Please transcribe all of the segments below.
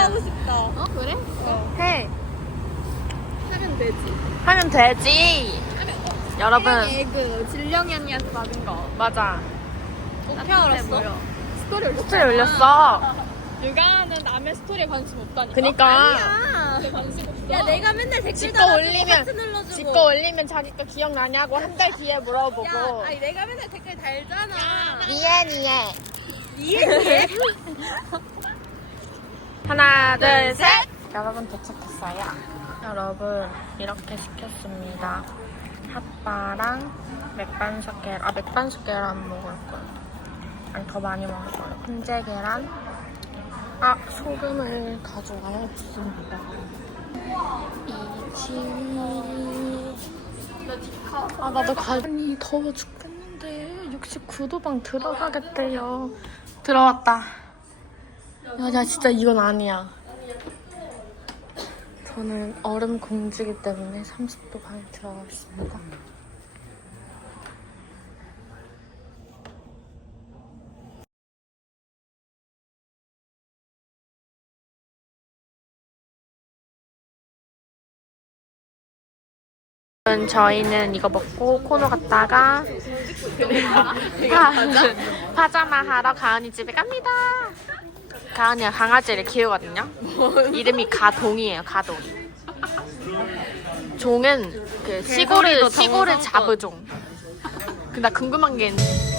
하고 싶다. 어 그래? 해. 하면 되지. 하면 되지. 여러분 에그 질령이 언니한테 받은 거. 맞아. 어떻게 알았어? 스토리 올렸어. 스토리 올렸어. 유가는 남의 스토리에 관심 없다니까. 그니까 아니야. 왜 관심 없어? 야 내가 맨날 댓글 달아주고 올리면 눌러주고. 지꺼 올리면 자기 거 기억나냐고 한 달 뒤에 물어보고. 야, 아니 내가 맨날 댓글 달잖아. 니에 니에. 이해? 하나 둘 셋. 여러분 도착했어요. 여러분 이렇게 시켰습니다. 핫바랑 맥반석 계란. 아 맥반석 계란 먹을 거예요. 아니 더 많이 먹을 거예요. 훈제 계란. 아 소금을 가져와야겠습니다. 이지. 아 나도 가니 더워 죽겠는데 69도 방 들어가겠대요. 들어왔다. 야, 야, 진짜 이건 아니야. 저는 얼음 공주기 때문에 30도 방에 들어가겠습니다. 저희는 이거 먹고 코노 갔다가 파, 파자마 하러 가은이 집에 갑니다. 가은이가 강아지를 키우거든요. 이름이 가동이에요. 가동. 종은 그 시골을 시골을 잡으종. 근데 나 궁금한 게 있는데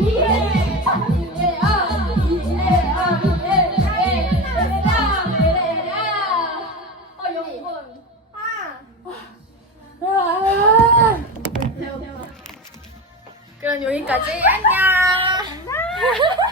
Yeah. 그럼 여기까지 안녕.